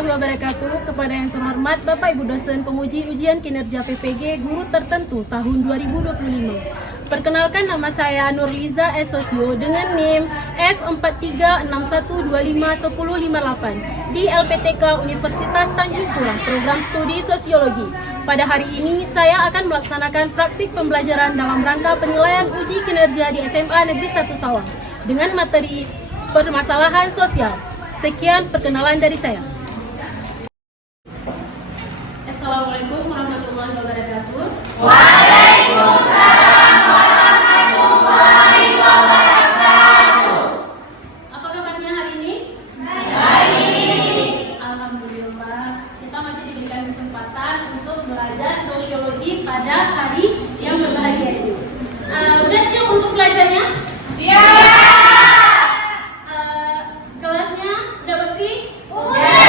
warahmatullahi wabarakatuh. Kepada yang terhormat Bapak Ibu dosen penguji ujian kinerja PPG guru tertentu tahun 2025. Perkenalkan, nama saya Nurliza S. Sosio dengan NIM F4361251058 di LPTK Universitas Tanjung Pura, program studi sosiologi. Pada hari ini saya akan melaksanakan praktik pembelajaran dalam rangka penilaian uji kinerja di SMA Negeri 1 Sawang dengan materi permasalahan sosial. Sekian perkenalan dari saya. Assalamualaikum warahmatullahi wabarakatuh. Waalaikumsalam warahmatullahi wabarakatuh. Apa kabarnya hari ini? Baik. Alhamdulillah, kita masih diberikan kesempatan untuk belajar sosiologi pada hari yang berbahagia ini. Udah siap untuk belajarnya? Ya. Kelasnya udah bersih? Ya.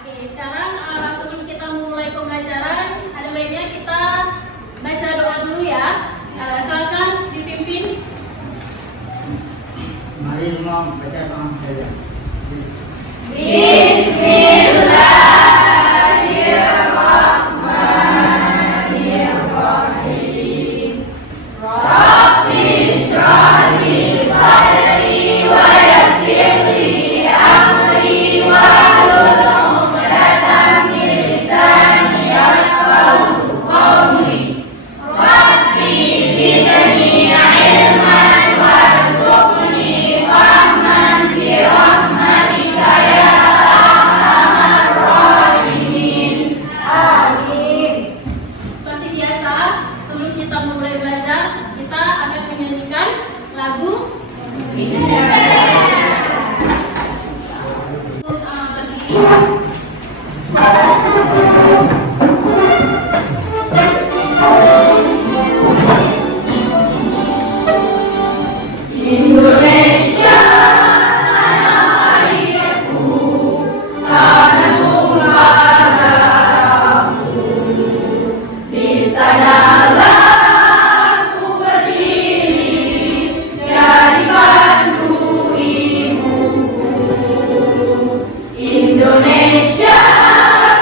Oke, sekarang sebelum kita memulai pembelajaran, ada baiknya kita baca doa dulu ya. Silakan dipimpin. Mari imam baca doa saja. Bismillahirrahmanirrahim. Rabbi shrah li sadri wa yassir li amri wahlul 'uqdatam min lisani yafqahu qawli. Rabbi zidni ilman warzuqni fahman bi rahmatika ya arhamar rahimin. Amin. Seperti biasa, sebelum kita mulai belajar, kita akan menyanyikan lagu untuk berdiri. Indonesia tanah airku, tanah tumpah darahku. Di sanalah aku berdiri, dari pandu ibuku. Indonesia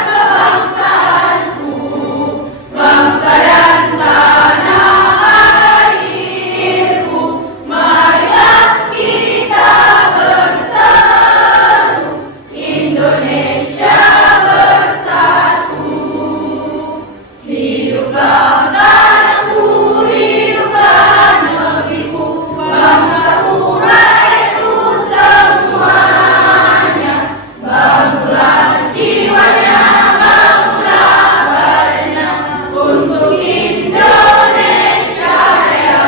kebangsaanku, bangsa dan tanah airku. Marilah kita bersatu, Indonesia bersatu. Hiduplah tanahku, hiduplah negeriku, bangsaku rakyatku semuanya. Bangunlah jiwanya, bangunlah badannya untuk Indonesia Raya.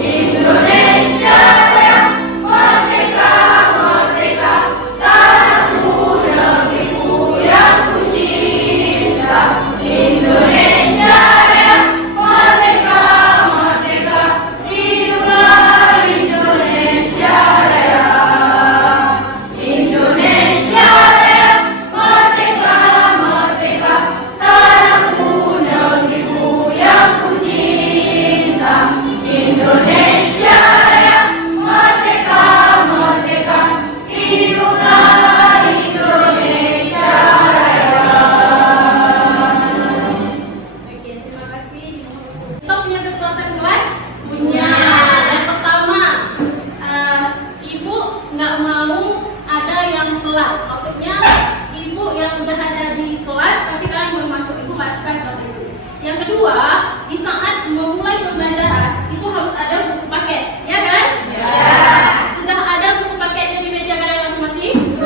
Indonesia Raya, merdeka, merdeka, tanahku, negeriku yang ku cinta. Indonesia Raya, merdeka, merdeka, hiduplah Indonesia Raya. Indonesia Raya, merdeka, merdeka, tanahku, negeriku yang ku cinta. Indonesia Raya, merdeka, merdeka, hiduplah Indonesia Raya. Oke, terima kasih. Kita punya kesempatan kelas? Punya. Yang pertama, ibu nggak mau ada yang telat. Maksudnya, ibu yang udah ada di kelas, tapi kalian belum masuk, ibu nggak suka seperti itu. Yang kedua, di saat memulai pembelajaran, itu harus ada buku paket, ya kan? Ya. Sudah ada buku paketnya di meja kalian masing-masing?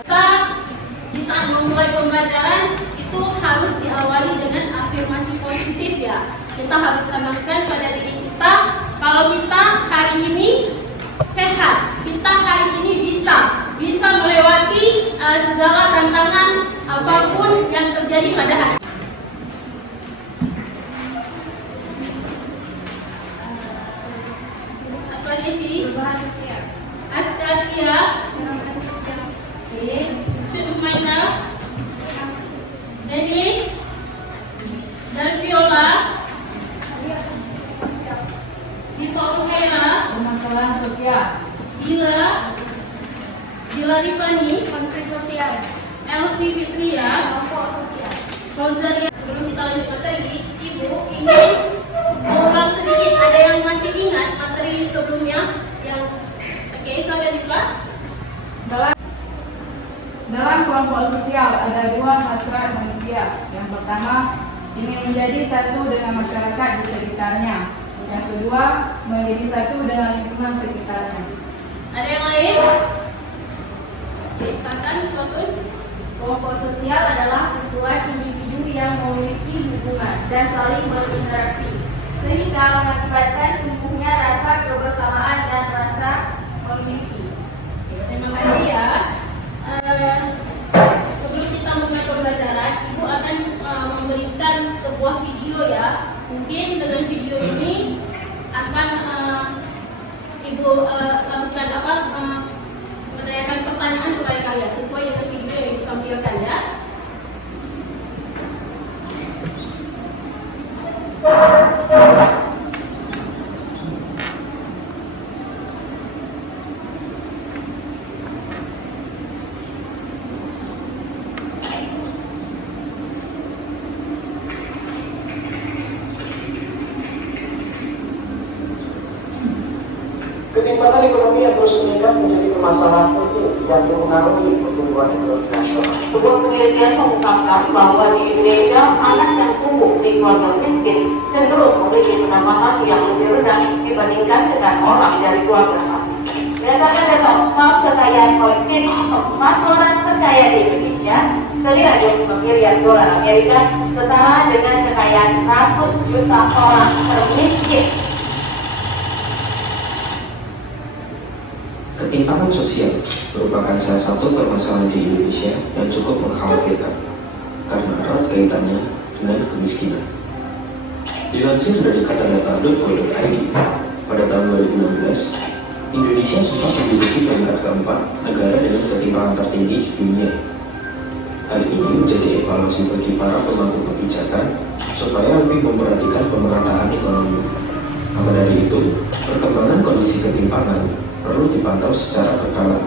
Kita di saat memulai pembelajaran itu harus diawali dengan afirmasi positif ya. Kita harus tanamkan pada diri kita kalau kita hari ini sehat, kita hari ini bisa melewati segala tantangan apapun yang terjadi pada hari. Aswadesi, Astasia, Cudmaina, Dennis, dan Viola, Diva Uhaira, Bila, Dila Rifani, konflik sosial, Elvi Fitria, kelompok sosial. Rosalia. Sebelum kita lanjut materi, Ibu ingin mengulang sedikit. Ada yang masih ingat materi sebelumnya? Yang oke, silakan Ibu. Dalam kelompok sosial ada dua hasrat manusia. Yang pertama, ingin menjadi satu dengan masyarakat di sekitarnya. Yang kedua, menjadi satu dengan lingkungan sekitarnya. Ada yang lain? Oke, silakan suatu. Kelompok sosial adalah kumpulan individu yang memiliki hubungan dan saling berinteraksi, sehingga mengakibatkan tumbuhnya rasa kebersamaan dan rasa memiliki. Terima kasih ya. Sebelum kita mulai pembelajaran, Ibu akan memberikan sebuah video ya. Mungkin dengan video ini akan Ibu lakukan menanyakan pertanyaan kepada kalian sesuai dengan video yang Ibu tampilkan ya. Ketimpangan ekonomi yang terus meningkat menjadi permasalahan penting yang mempengaruhi pertumbuhan ekonomi nasional. Sebuah penelitian mengungkapkan bahwa di Indonesia anak yang tumbuh di keluarga miskin cenderung memiliki pendapatan yang lebih rendah dibandingkan dengan orang dari keluarga kaya. Berdasarkan data Oxfam, kekayaan kolektif keempat orang terkaya di Indonesia senilai $25 miliar Amerika, setara dengan kekayaan 100 juta orang termiskin. Ketimpangan sosial merupakan salah satu permasalahan di Indonesia yang cukup mengkhawatirkan karena erat kaitannya dengan kemiskinan. Dilansir dari katadata.go.id, pada tahun 2016, Indonesia sempat menduduki peringkat keempat negara dengan ketimpangan tertinggi di dunia. Hal ini menjadi evaluasi bagi para pemangku kebijakan supaya lebih memperhatikan pemerataan ekonomi. Maka dari itu, perkembangan kondisi ketimpangan perlu dipantau secara berkala.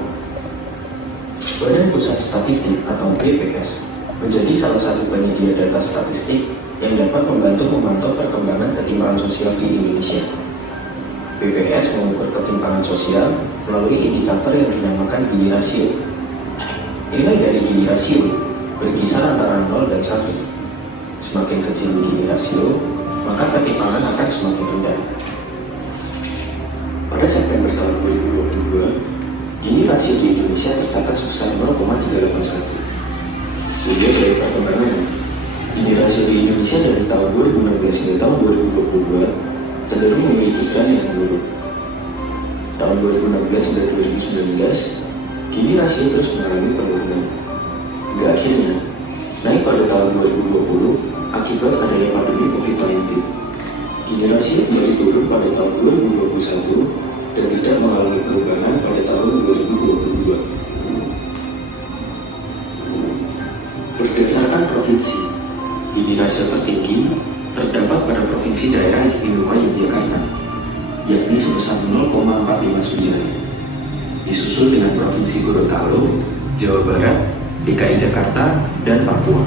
Badan Pusat Statistik atau BPS menjadi salah satu penyedia data statistik yang dapat membantu memantau perkembangan ketimpangan sosial di Indonesia. BPS mengukur ketimpangan sosial melalui indikator yang dinamakan Gini rasio. Nilai dari Gini rasio berkisar antara 0 dan 1. Semakin kecil Gini rasio, maka ketimpangan akan semakin rendah. Pada September tahun 2022, Gini rasio di Indonesia tercatat sebesar 0,381. Dilihat dari perkembangannya, Gini rasio di Indonesia dari tahun 2016 hingga tahun 2022 cenderung memiliki tren yang menurun. Tahun 2016 hingga 2019, Gini rasio terus mengalami penurunan. Hingga akhirnya naik pada tahun 2020 akibat adanya pandemi COVID-19. Gini rasio kembali turun pada tahun 2021 dan tidak mengalami perubahan pada tahun 2022. Berdasarkan provinsi, Gini rasio tertinggi terdapat pada Provinsi Daerah Istimewa Yogyakarta, yakni sebesar 0,459, disusul dengan Provinsi Gorontalo, Jawa Barat, DKI Jakarta, dan Papua.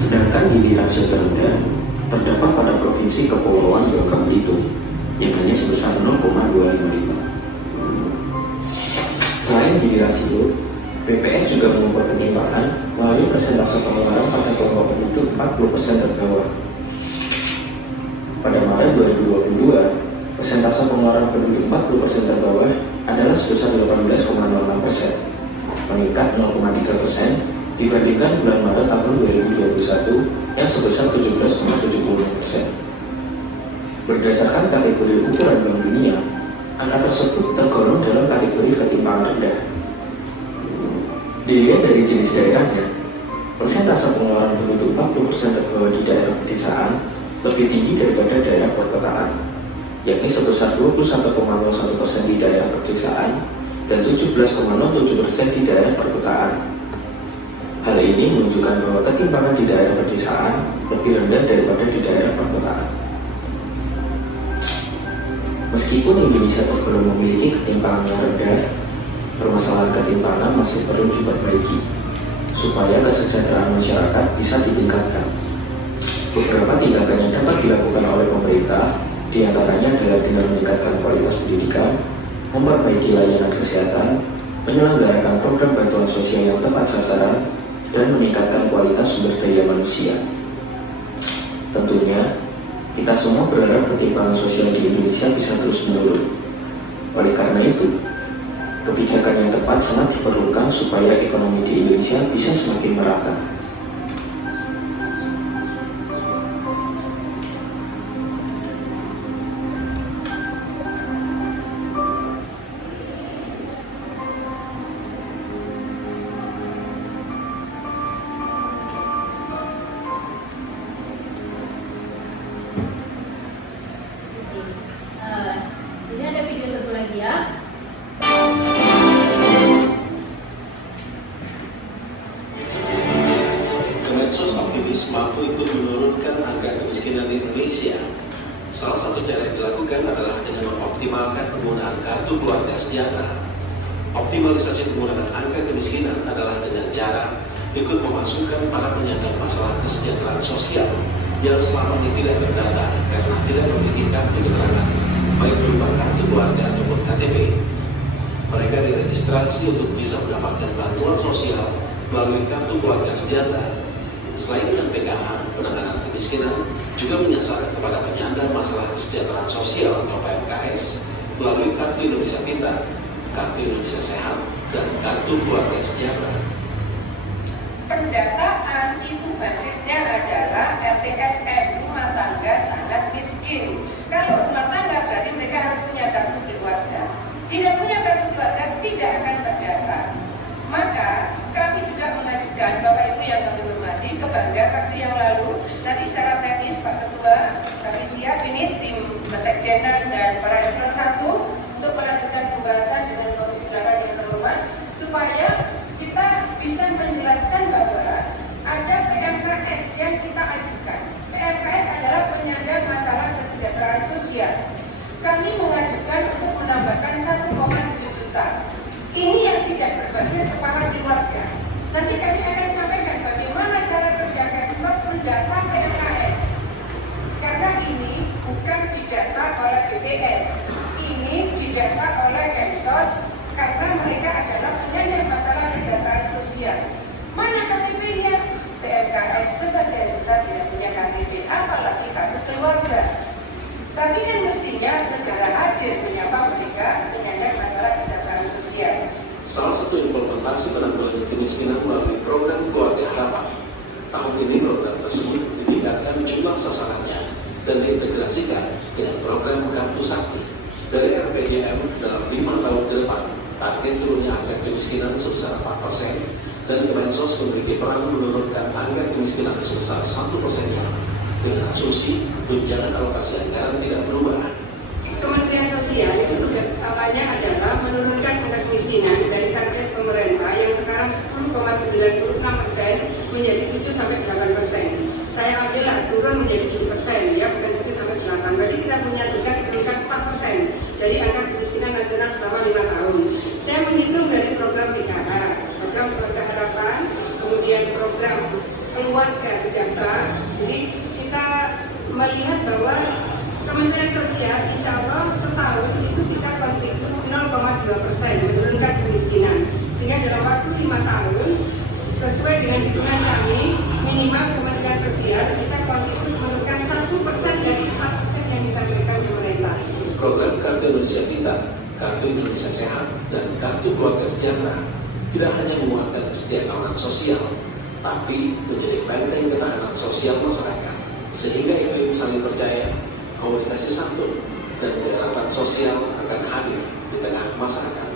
Sedangkan Gini rasio terendah terdapat pada Provinsi Kepulauan Bangka Belitung, yang hanya sebesar 0,255. Selain Gini rasio, BPS juga mengukur ketimpangan melalui persentase pengeluaran pada kelompok penduduk 40% terbawah. Pada Maret 2022, persentase pengeluaran penduduk 40% terbawah adalah sebesar 18,06%, meningkat 0,3% dibandingkan bulan Maret tahun 2021 yang sebesar 17,76%. Berdasarkan kategori ukuran Bank Dunia, angka tersebut tergolong dalam kategori ketimpangan rendah. Dilihat dari jenis daerahnya, persentase pengeluaran penduduk 40% terbawah di daerah pedesaan lebih tinggi daripada daerah perkotaan, yakni sebesar 21,01% di daerah pedesaan dan 17,07% di daerah perkotaan. Hal ini menunjukkan bahwa ketimpangan di daerah pedesaan lebih rendah daripada di daerah perkotaan. Meskipun Indonesia tergolong memiliki ketimpangan yang rendah, permasalahan ketimpangan masih perlu diperbaiki supaya kesejahteraan masyarakat bisa ditingkatkan. Beberapa tindakan yang dapat dilakukan oleh pemerintah diantaranya adalah dengan meningkatkan kualitas pendidikan, memperbaiki layanan kesehatan, menyelenggarakan program bantuan sosial yang tepat sasaran, dan meningkatkan kualitas sumber daya manusia. Tentunya, kita semua berharap ketimpangan sosial di Indonesia bisa terus menurun. Oleh karena itu, kebijakan yang tepat sangat diperlukan supaya ekonomi di Indonesia bisa semakin merata. Ini ada video satu lagi ya. Kemensos optimis mampu ikut menurunkan angka kemiskinan di Indonesia. Salah satu cara yang dilakukan adalah dengan mengoptimalkan penggunaan kartu keluarga sejahtera. Optimalisasi penggunaan angka kemiskinan adalah dengan cara ikut memasukkan para penyandang masalah kesejahteraan sosial yang selama ini tidak terdata karena tidak memiliki kartu keterangan, baik berupa kartu keluarga ataupun KTP. Mereka diregistrasi untuk bisa mendapatkan bantuan sosial melalui kartu keluarga sejahtera. Selain dengan PKH, penanganan kemiskinan juga menyasar kepada penyandang masalah kesejahteraan sosial atau PMKS melalui Kartu Indonesia Pintar, Kartu Indonesia Sehat, dan Kartu Keluarga Sejahtera. Pendataan itu basisnya adalah RTSM, rumah tangga sangat miskin. Kalau rumah tangga berarti mereka harus punya kartu keluarga. Tidak punya kartu keluarga tidak akan terdata. Maka kami juga mengajukan Bapak Ibu yang kami hormati kebangga waktu yang lalu. Nanti secara teknis Pak Ketua kami siap ini tim Sekjenan dan para eselon 1 untuk melanjutkan pembahasan dengan Komisi 8 yang terhormat supaya kita bisa menjelaskan bahwa ada PMKS yang kita ajukan. PMKS adalah penyandang masalah kesejahteraan sosial. Kami mengajukan untuk menambahkan 1,7 juta. Ini yang tidak berbasis kepala keluarga. Nanti kami akan sampaikan bagaimana cara kerja Kemsos mendata PMKS. Karena ini bukan didata oleh BPS, ini didata oleh Kemsos karena mereka adalah penyandang masalah kesejahteraan sosial. Mana KTP-nya? PMKS sebagian besar tidak punya KTP, apalagi kartu keluarga. Tapi kan mestinya negara hadir menyapa mereka penyandang masalah kesejahteraan sosial. Salah satu implementasi penanggulangan kemiskinan melalui program Keluarga Harapan. Tahun ini program tersebut ditingkatkan jumlah sasarannya dan diintegrasikan dengan program Kartu Sakti. Dari RPJM dalam 5 tahun ke depan, target turunnya angka kemiskinan sebesar 4% dan Kemensos memiliki peran menurunkan angka kemiskinan sebesar 1% dengan asumsi tunjangan alokasi anggaran tidak berubah. Kementerian Sosial itu tugas utamanya adalah menurunkan angka kemiskinan dari target pemerintah yang sekarang 10,96% menjadi 7-8%. Saya ambillah turun menjadi 7%, ya bukan 7-8%. Berarti kita punya tugas menurunkan 4%. Jadi angka kemiskinan nasional selama 5 tahun. Saya menghitung dari program PKH, program Keluarga Harapan, kemudian program Keluarga Sejahtera. Jadi kita melihat bahwa Kementerian Sosial insya Allah setahun itu bisa kontribusi 0,2% menurunkan kemiskinan. Sehingga dalam waktu 5 tahun, sesuai dengan hitungan kami, minimal Kementerian Sosial bisa kontribusi menurunkan 1% dari 4% yang ditargetkan pemerintah. Program Kartu Indonesia Pintar, Kartu Indonesia Sehat, dan Kartu Keluarga Sejahtera tidak hanya menguatkan kesejahteraan sosial, tapi menjadi benteng ketahanan sosial masyarakat, sehingga iklim saling percaya, komunikasi santun, dan keeratan sosial akan hadir di tengah masyarakat.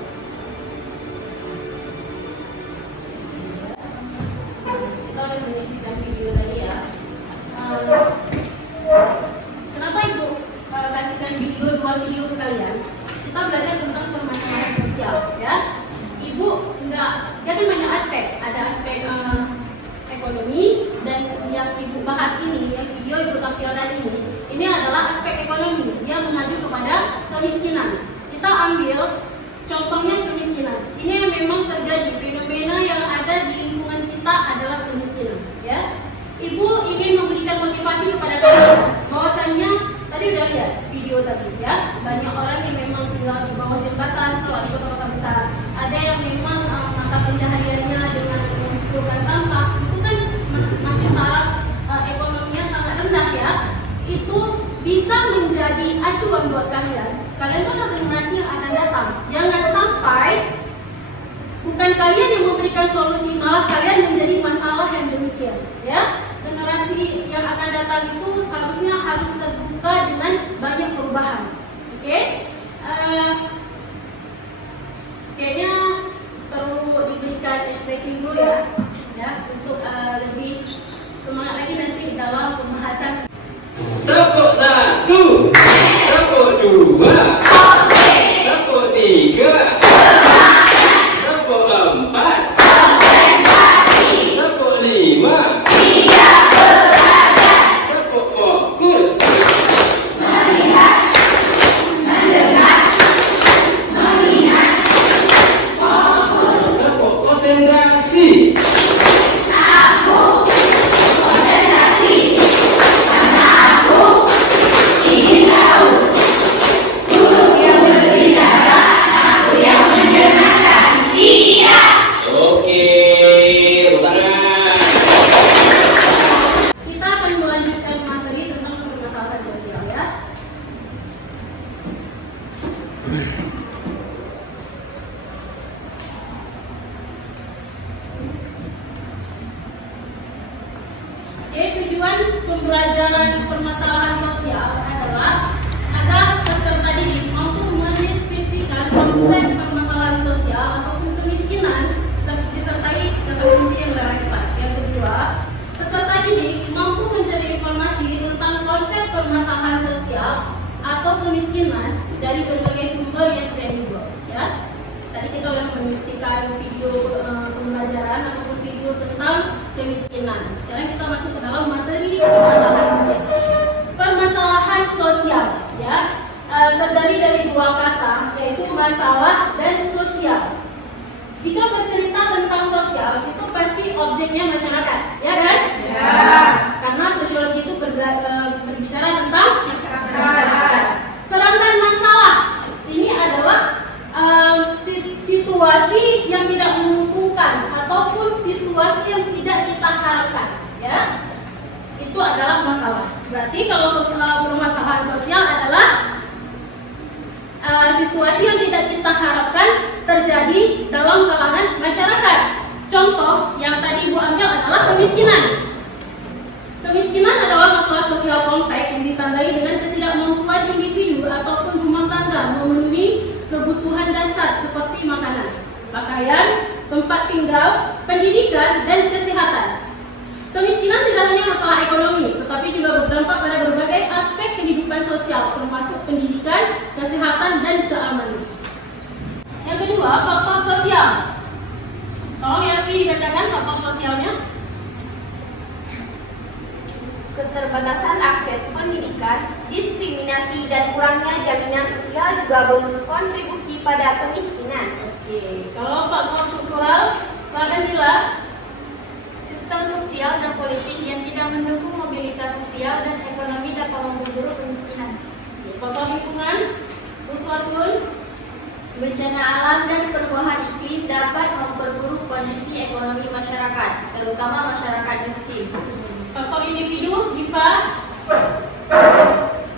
Kita udah menyaksikan video tadi ya. Kenapa Ibu kasihkan dua video ke kalian? Kita belajar tentang permasalahan sosial ya. Ibu dia kan banyak aspek, ada aspek ekonomi, dan yang Ibu bahas ini, yang video Ibu tampilkan ini adalah aspek ekonomi yang mengacu kepada kemiskinan. Kita ambil contohnya kemiskinan. Ini yang memang terjadi, fenomena yang ada di lingkungan kita adalah kemiskinan, ya. Ibu ingin memberikan motivasi kepada kalian bahwasannya tadi udah lihat video tadi, ya, banyak orang yang memang tinggal di bawah jembatan kalau di kota-kota besar. Ada yang memang mata pencahariannya dengan mengumpulkan sampah, itu kan masih taraf ekonominya sangat rendah, ya. Itu bisa menjadi acuan buat kalian. Kalian tuh adalah generasi yang akan datang. Jangan sampai bukan kalian yang memberikan solusi, malah kalian menjadi masalah yang demikian, ya. Generasi yang akan datang itu seharusnya harus terbuka dengan banyak perubahan. Oke? Kayaknya perlu diberikan tracking dulu, ya, untuk lebih semangat lagi nanti dalam pembahasan. Tepuk 1, tepuk 2, tepuk 3, tepuk 4, tepuk 5, tepuk fokus, tepuk konsentrasi. Kita akan melanjutkan materi tentang permasalahan sosial, ya. Oke, tujuan pembelajaran permasalahan sosial adalah agar peserta didik mampu mendeskripsikan konsep permasalahan sosial ataupun kemiskinan disertai kata kunci yang relevan. Yang kedua, peserta didik mampu mencari informasi tentang konsep permasalahan sosial atau kemiskinan dari berbagai sumber yang kredibel, ya. Tadi kita sudah menyaksikan video pembelajaran ataupun video tentang kemiskinan. Sekarang kita masuk ke dalam materi permasalahan sosial. Permasalahan sosial, ya, terdiri dari dua kata, yaitu masalah dan sosial. Jika bercerita tentang sosial, itu pasti objeknya masyarakat, ya kan? Ya. Karena sosiologi itu berbicara tentang masyarakat. Sedangkan masalah ini adalah situasi yang tidak menguntungkan ataupun situasi yang tidak kita harapkan, ya. Itu adalah masalah. Berarti kalau permasalahan sosial adalah situasi yang tidak kita harapkan terjadi dalam kalangan masyarakat. Contoh yang tadi Ibu ambil adalah kemiskinan. Kemiskinan adalah masalah sosial kompleks yang ditandai dengan ketidakmampuan individu ataupun rumah tangga memenuhi kebutuhan dasar seperti makanan, pakaian, tempat tinggal, pendidikan, dan kesehatan. Kemiskinan tidak hanya masalah ekonomi, tetapi juga berdampak pada berbagai aspek kehidupan sosial, termasuk pendidikan, kesehatan, dan keamanan. Yang kedua, faktor sosial. Tolong ya, Fi, dibacakan faktor sosialnya. Keterbatasan akses pendidikan, diskriminasi, dan kurangnya jaminan sosial juga berkontribusi pada kemiskinan. Oke, kalau faktor struktural, silakan Dila. Sistem sosial dan politik yang tidak mendukung mobilitas sosial dan ekonomi dapat memperburuk kemiskinan. Faktor lingkungan, Uswatun. Bencana alam dan perubahan iklim dapat memperburuk kondisi ekonomi masyarakat, terutama masyarakat miskin. Faktor individu, Diva.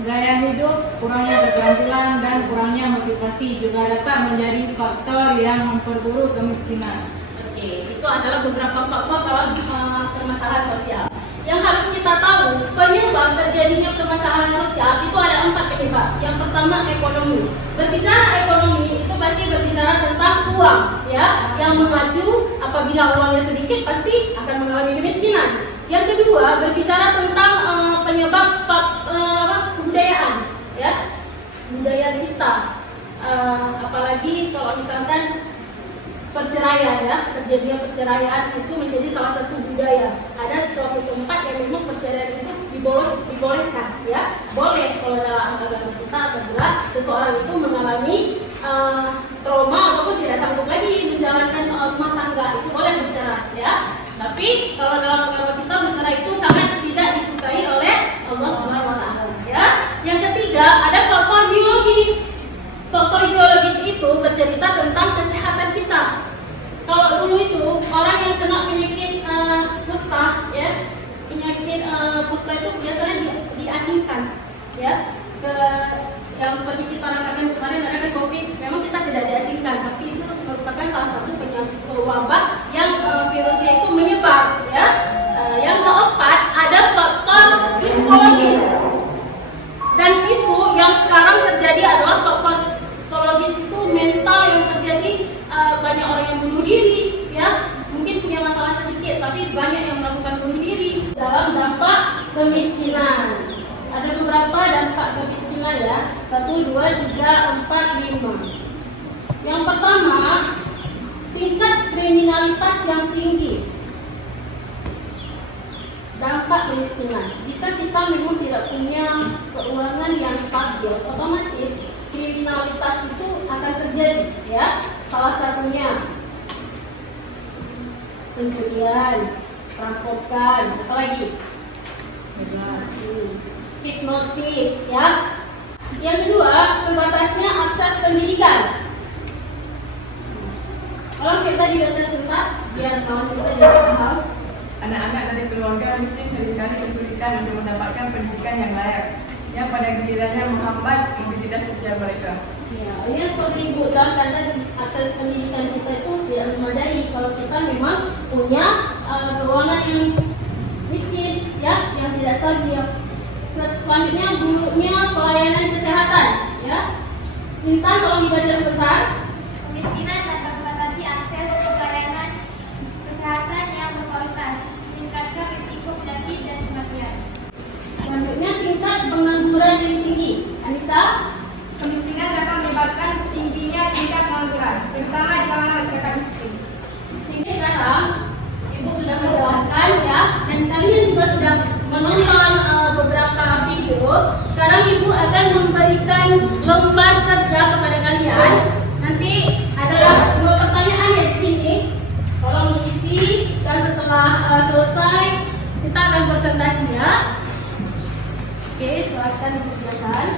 Gaya hidup, kurangnya keterampilan, dan kurangnya motivasi juga dapat menjadi faktor yang memperburuk kemiskinan. Oke, itu adalah beberapa faktor dalam permasalahan sosial. Yang harus kita tahu, penyebab terjadinya permasalahan sosial itu ada 4 penyebab. Yang pertama, ekonomi. Berbicara ekonomi itu pasti berbicara tentang uang, ya. Yang mengacu apabila uangnya sedikit pasti akan mengalami kemiskinan. Yang kedua, berbicara tentang penyebab kebudayaan, ya, budaya kita. Apalagi kalau misalkan perceraian, ya, terjadinya perceraian itu menjadi salah satu budaya. Ada suatu tempat yang memang perceraian itu dibolehkan, ya, boleh kalau dalam agama kita apabila seseorang itu mengalami trauma Tapi kalau dalam agama kita bercerai itu sangat tidak disukai oleh Allah Subhanahu wa taala, ya. Yang ketiga, ada faktor biologis. Faktor biologis itu bercerita tentang kesehatan kita. Kalau dulu itu orang yang kena penyakit kusta, ya, penyakit kusta itu biasanya diasingkan, ya, ke yang seperti kita rasakan kemarin ada kan COVID. Memang kita tidak diasingkan, tapi itu merupakan salah satu penyakit wabah yang virusnya itu menyebar, ya. Yang keempat ada faktor psikologis, dan itu yang sekarang terjadi adalah faktor psikologis itu mental yang terjadi. Banyak orang yang bunuh diri, ya, mungkin punya masalah sedikit tapi banyak yang melakukan bunuh diri. Dalam dampak kemiskinan ada beberapa dampak kemiskinan, ya, 1, 2, 3, 4, 5. Yang pertama, tingkat kriminalitas yang tinggi. Dampak kemiskinan, jika kita memang tidak punya keuangan yang stabil, otomatis kriminalitas itu akan terjadi, ya. Salah satunya pencurian, perampokan, apa lagi? Hipnotis, ya. Yang kedua, terbatasnya akses pendidikan. Kalau kita dibaca sebentar, biar kawan kita juga paham. Anak-anak dari keluarga miskin seringkali kesulitan untuk mendapatkan pendidikan yang layak, yang pada gilirannya menghambat mobilitas sosial mereka. Ya, ini seperti Ibu jelaskan tadi, akses pendidikan kita itu tidak memadai kalau kita memang punya keuangan yang miskin, ya, yang tidak stabil. Selanjutnya buruknya pelayanan kesehatan, ya. Intan tolong dibaca sebentar. Kemiskinan dapat membatasi akses ke pelayanan kesehatan yang berkualitas, meningkatkan risiko penyakit dan kematian. Selanjutnya tingkat pengangguran yang tinggi. Anissa? Kemiskinan dapat menyebabkan tingginya tingkat pengangguran, terutama di kalangan masyarakat miskin. Ini sekarang Ibu sudah menjelaskan, ya, dan kalian juga sudah menonton beberapa video. Sekarang Ibu akan memberikan lembar kerja kepada kalian. Nanti ada 2 pertanyaan ya di sini. Tolong diisi dan setelah selesai kita akan presentasinya. Oke, silakan dikerjakan.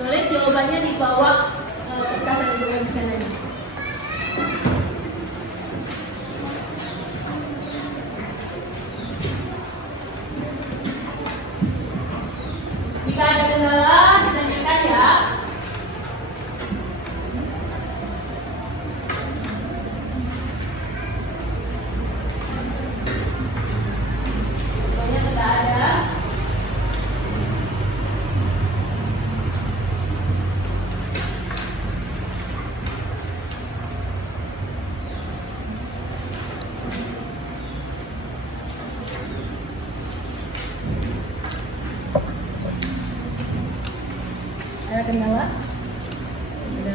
Tulis jawabannya di bawah kertas yang Ibu bagikan tadi. Jika ada kendala, ditanyakan, ya. Jawabannya sudah ada. Ada kendala? Ada.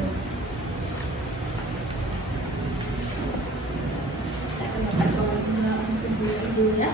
Saya akan dapat kalau mungkin dulu ya.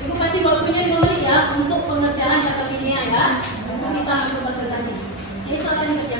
Ibu kasih waktunya 5 menit, ya, untuk pengerjaan kata kimia, ya. Langsung kita langsung presentasi. Ini silakan dikerjakan.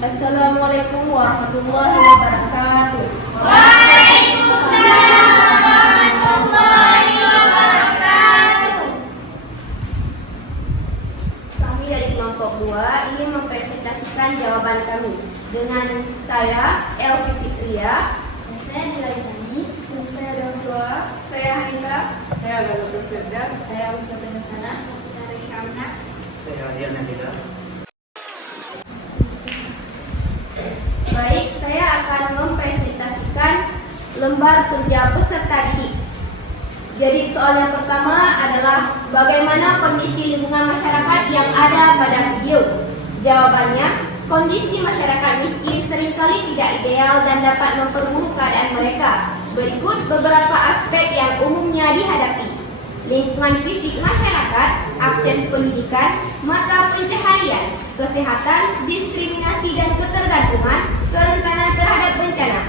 Assalamualaikum warahmatullahi wabarakatuh. Kami dari kelompok 2 ingin mempresentasikan jawaban kami. Dengan saya, Elvi Fitria, saya Nilaitani, dan saya Dua, saya Hanisa, Saya adalah Dr. Firda. saya Usman Nasana, saya Rika Kamna. Saya Adian Nabila. Baik, saya akan mempresentasikan lembar kerja peserta didik. Jadi soal yang pertama adalah bagaimana kondisi lingkungan masyarakat yang ada pada video. Jawabannya, kondisi masyarakat miskin seringkali tidak ideal dan dapat memperburuk keadaan mereka. Berikut beberapa aspek yang umumnya dihadapi. Lingkungan fisik masyarakat, akses pendidikan, mata pencaharian, kesehatan, diskriminasi dan ketergantungan, kerentanan terhadap bencana.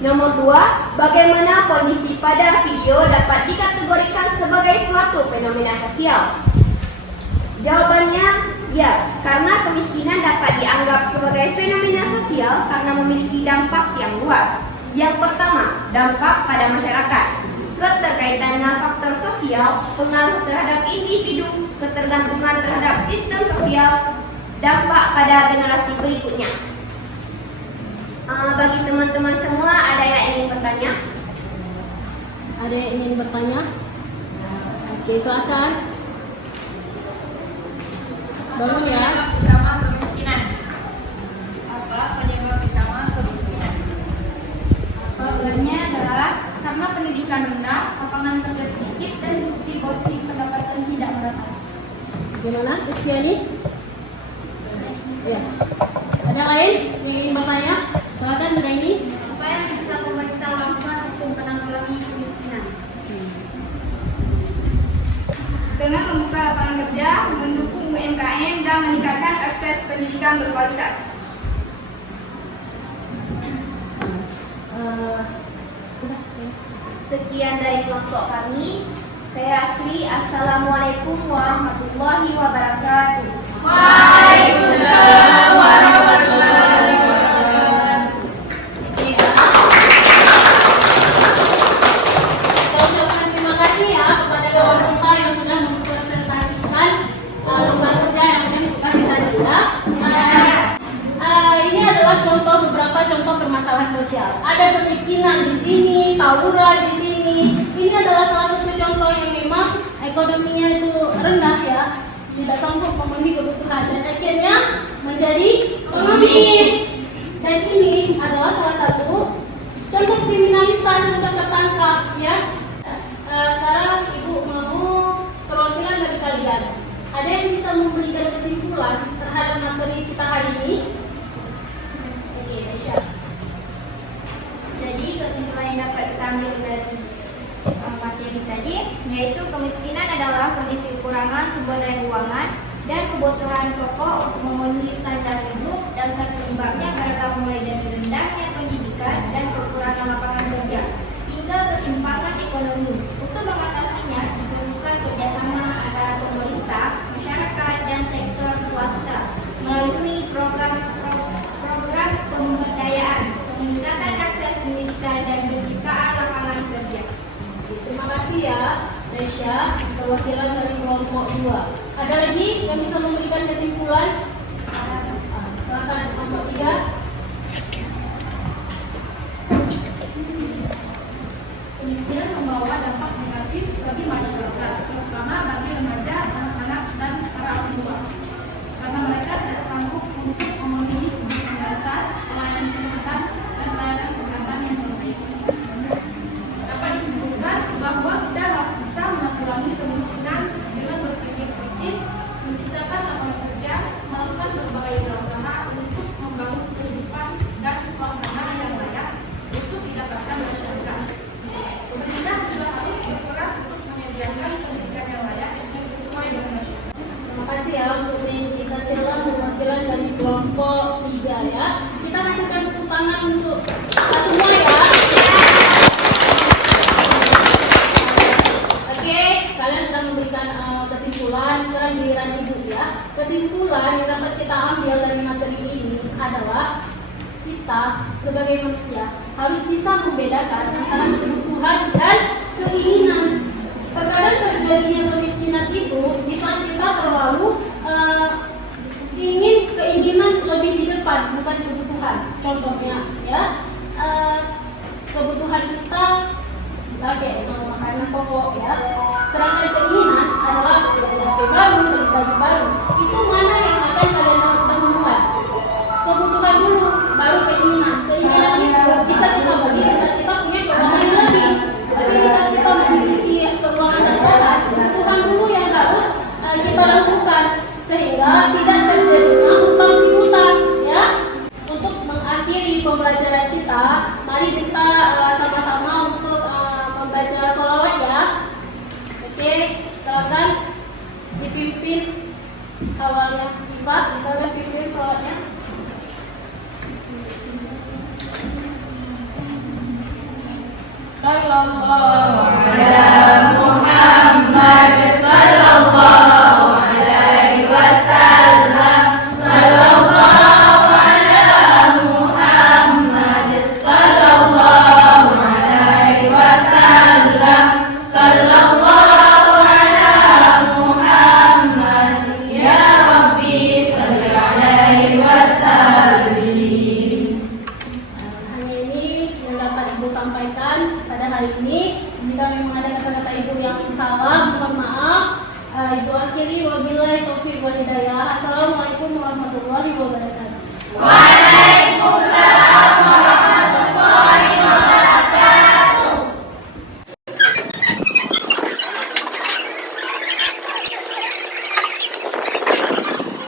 Nomor 2, bagaimana kondisi pada video dapat dikategorikan sebagai suatu fenomena sosial? Jawabannya, ya, karena kemiskinan dapat dianggap sebagai fenomena sosial karena memiliki dampak yang luas. Yang pertama, dampak pada masyarakat. Keterkaitannya faktor sosial, pengaruh terhadap individu, ketergantungan terhadap sistem sosial, dampak pada generasi berikutnya. Bagi teman-teman semua, ada yang ingin bertanya? Ada yang ingin bertanya? Oke, silakan. Bangun ya. Utama kemiskinan. Apa penyebab utama kemiskinan? Jawabannya adalah karena pendidikan rendah, lapangan kerja sedikit, dan distribusi pendapatan tidak merata. Gimana, Rizkyani? Ya. Ada lain yang ingin bertanya? Silakan, Nuraini. Apa yang bisa pemerintah lakukan untuk menanggulangi kemiskinan? Dengan membuka lapangan kerja, mendukung UMKM dan meningkatkan akses pendidikan berkualitas. Sekian dari kelompok kami. Saya akhiri. Assalamualaikum warahmatullahi wabarakatuh. Waalaikumsalam warahmatullahi wabarakatuh. Kita ucapkan terima kasih ya kepada kawan kita yang sudah mempresentasikan lembar kerja yang sudah dikasih tadi ya. Ini adalah beberapa contoh permasalahan sosial. Ada kemiskinan di sini, tawuran di sini. Ini adalah salah satu contoh yang memang ekonominya itu rendah ya, tidak sanggup memenuhi kebutuhan dan akhirnya menjadi ekonomis. Dan ini adalah salah satu contoh kriminalitas yang sudah tertangkap ya. Sekarang Ibu mau perwakilan dari kalian. Ada yang bisa memberikan kesimpulan terhadap materi kita hari ini? Oke, Aisyah. Jadi kesimpulan yang dapat kita ambil dari materi tadi, yaitu kemiskinan adalah kondisi kekurangan sumber daya keuangan dan kebutuhan pokok untuk memenuhi standar hidup, dan satu penyebabnya beragam mulai dari rendahnya pendidikan dan kekurangan lapangan kerja hingga ketimpangan ekonomi. Untuk mengatasinya diperlukan kerjasama antara pemerintah, masyarakat, dan sektor swasta melalui program pemberdayaan, peningkatan akses pendidikan, dan penciptaan lapangan kerja. Terima kasih ya, Aisyah, perwakilan dari kelompok 2. Ada lagi yang bisa memberikan kesimpulan? Silakan kelompok 3. Kemiskinan membawa dampak negatif bagi masyarakat, terutama bagi remaja, anak-anak, dan para orang tua. Karena mereka tidak sanggup untuk memenuhi kebutuhan dasar, pelayanan kesehatan, dan pelayanan kesehatan yang terbaik. Dapat disimpulkan bahwa kita harus bisa menanggulangi kemiskinan dengan berpikir kritis, menciptakan lapangan kerja, melakukan berbagai usaha untuk membangun kehidupan dan suasana yang layak untuk didapatkan masyarakat. Pemerintah juga harus berperan untuk menyediakan pendidikan yang layak dan sesuai dengan masyarakat. Terima kasih ya untuk kita silang perwakilan dari kelompok 3 ya. Kita kasihkan tepuk tangan untuk kita semua ya. Oke, kalian sudah memberikan kesimpulan. Sekarang giliran Ibu ya. Kesimpulan kesimpulan yang dapat kita ambil dari materi ini adalah kita sebagai manusia harus bisa membedakan antara kebutuhan dan keinginan. Terkadang terjadinya kemiskinan itu di saat kita terlalu ingin keinginan lebih di depan, bukan kebutuhan. Contohnya ya, kebutuhan kita misalnya makanan pokok ya, sedangkan keinginan adalah beli HP baru, beli baju baru. Itu mana yang akan kalian lakukan duluan? Kebutuhan dulu, baru keinginan. Keinginan itu bisa kita beli, bisa kita punya keuangan yang lebih. Tapi bisa kita memiliki keuangan dasar, kebutuhan dulu yang harus kita lakukan sehingga tidak terjadinya hutang piutang ya. Untuk mengakhiri pembelajaran kita, mari kita sama-sama untuk membaca sholawat ya. Oke, silakan dipimpin awalnya Iva, silakan pimpin sholawatnya. Sallallahu ala Muhammad sallallahu alaihi wasallam. Sallallahu ala Muhammad sallallahu alaihi wasallam. Sallallahu ala Muhammad ya Rabbi salli alaihi wasallam. Hanya ini yang dapat Ibu sampaikan pada hari ini. Jika memang ada kata-kata Ibu yang salah, mohon maaf. Ibu akhiri wabillahi taufiq wal hidayah. Assalamualaikum warahmatullahi wabarakatuh.